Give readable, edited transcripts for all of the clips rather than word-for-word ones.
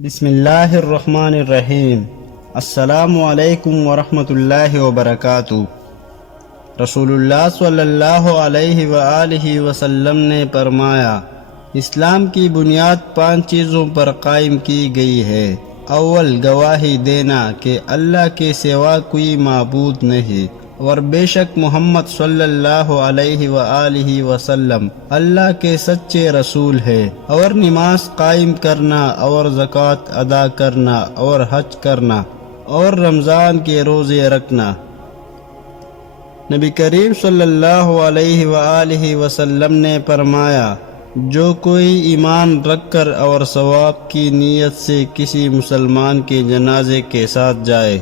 بسم اللہ الرحمن الرحیم۔ السلام علیکم ورحمۃ اللہ وبرکاتہ۔ رسول اللہ صلی اللہ علیہ وآلہ وسلم نے فرمایا، اسلام کی بنیاد 5 چیزوں پر قائم کی گئی ہے۔ اول، گواہی دینا کہ اللہ کے سوا کوئی معبود نہیں، اور بے شک محمد صلی اللہ علیہ وآلہ وسلم اللہ کے سچے رسول ہے، اور نماز قائم کرنا، اور زکوٰۃ ادا کرنا، اور حج کرنا، اور رمضان کے روزے رکھنا۔ نبی کریم صلی اللہ علیہ وآلہ وسلم نے فرمایا، جو کوئی ایمان رکھ کر اور ثواب کی نیت سے کسی مسلمان کے جنازے کے ساتھ جائے،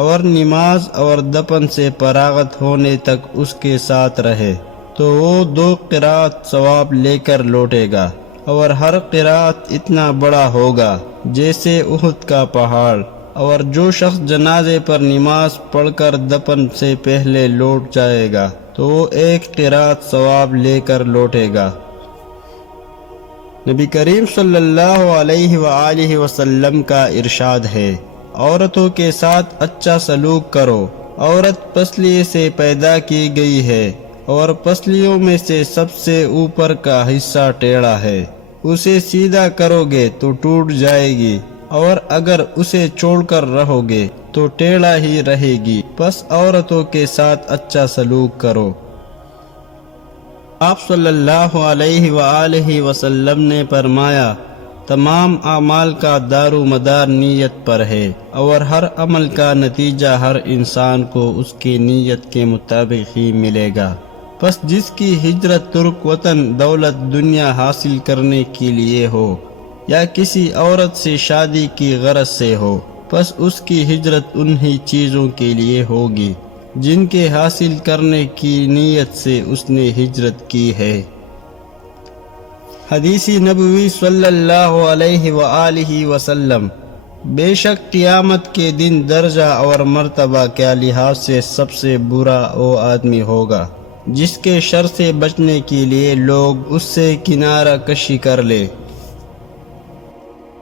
اور نماز اور دفن سے فراغت ہونے تک اس کے ساتھ رہے، تو وہ 2 قرات ثواب لے کر لوٹے گا، اور ہر قرات اتنا بڑا ہوگا جیسے احد کا پہاڑ۔ اور جو شخص جنازے پر نماز پڑھ کر دفن سے پہلے لوٹ جائے گا تو وہ 1 قرات ثواب لے کر لوٹے گا۔ نبی کریم صلی اللہ علیہ وآلہ وسلم کا ارشاد ہے، عورتوں کے ساتھ اچھا سلوک کرو۔ عورت پسلی سے پیدا کی گئی ہے، اور پسلیوں میں سے سب سے اوپر کا حصہ ٹیڑھا ہے۔ اسے سیدھا کرو گے تو ٹوٹ جائے گی، اور اگر اسے چھوڑ کر رہو گے تو ٹیڑھا ہی رہے گی۔ پس عورتوں کے ساتھ اچھا سلوک کرو۔ آپ صلی اللہ علیہ وآلہ وسلم نے فرمایا، تمام اعمال کا دار و مدار نیت پر ہے، اور ہر عمل کا نتیجہ ہر انسان کو اس کی نیت کے مطابق ہی ملے گا۔ پس جس کی ہجرت ترک وطن دولت دنیا حاصل کرنے کے لیے ہو، یا کسی عورت سے شادی کی غرض سے ہو، پس اس کی ہجرت انہی چیزوں کے لیے ہوگی جن کے حاصل کرنے کی نیت سے اس نے ہجرت کی ہے۔ حدیث نبوی صلی اللہ علیہ وآلہ وسلم، بے شک قیامت کے دن درجہ اور مرتبہ کے لحاظ سے سب سے برا وہ آدمی ہوگا جس کے شر سے بچنے کے لیے لوگ اس سے کنارہ کشی کر لے۔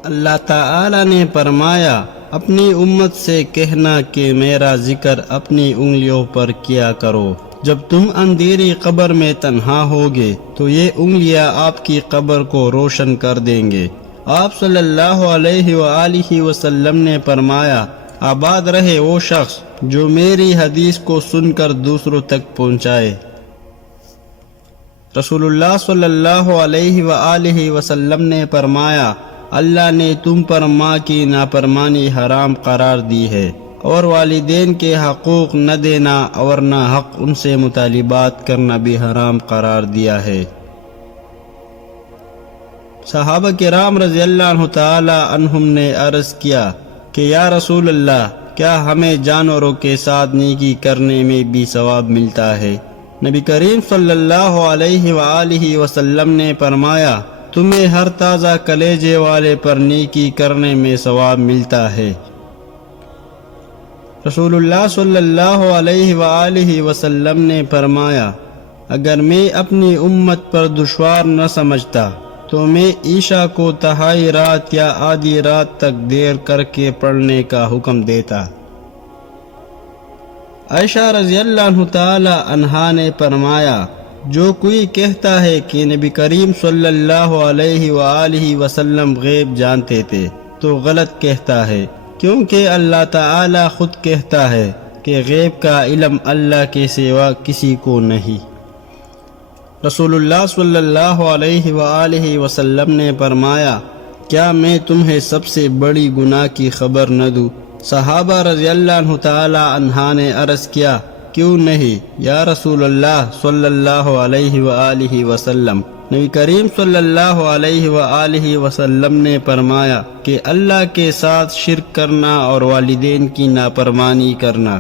اللہ تعالی نے فرمایا، اپنی امت سے کہنا کہ میرا ذکر اپنی انگلیوں پر کیا کرو۔ جب تم اندھیری قبر میں تنہا ہوگے تو یہ انگلیاں آپ کی قبر کو روشن کر دیں گے۔ آپ صلی اللہ علیہ وآلہ وسلم نے فرمایا، آباد رہے وہ شخص جو میری حدیث کو سن کر دوسروں تک پہنچائے۔ رسول اللہ صلی اللہ علیہ وآلہ وسلم نے فرمایا، اللہ نے تم پر ماں کی نافرمانی حرام قرار دی ہے، اور والدین کے حقوق نہ دینا اور نہ حق ان سے مطالبات کرنا بھی حرام قرار دیا ہے۔ صحابہ کرام رضی اللہ عنہ تعالی عنہم نے عرض کیا کہ یا رسول اللہ، کیا ہمیں جانوروں کے ساتھ نیکی کرنے میں بھی ثواب ملتا ہے؟ نبی کریم صلی اللہ علیہ وآلہ وسلم نے فرمایا، تمہیں ہر تازہ کلیجے والے پر نیکی کرنے میں ثواب ملتا ہے۔ رسول اللہ صلی اللہ علیہ وآلہ وسلم نے فرمایا، اگر میں اپنی امت پر دشوار نہ سمجھتا تو میں عشاء کو تہائی رات یا آدھی رات تک دیر کر کے پڑھنے کا حکم دیتا۔ عائشہ رضی اللہ عنہ تعالی عنہا نے فرمایا، جو کوئی کہتا ہے کہ نبی کریم صلی اللہ علیہ وآلہ وسلم غیب جانتے تھے تو غلط کہتا ہے، کیونکہ اللہ تعالی خود کہتا ہے کہ غیب کا علم اللہ کے سوا کسی کو نہیں۔ رسول اللہ صلی اللہ علیہ وآلہ وسلم نے فرمایا، کیا میں تمہیں سب سے بڑی گناہ کی خبر نہ دوں؟ صحابہ رضی اللہ عنہ تعالی عنہا نے عرض کیا، کیوں نہیں یا رسول اللہ صلی اللہ علیہ وآلہ وسلم؟ نبی کریم صلی اللہ علیہ وآلہ وسلم نے فرمایا کہ اللہ کے ساتھ شرک کرنا اور والدین کی نافرمانی کرنا۔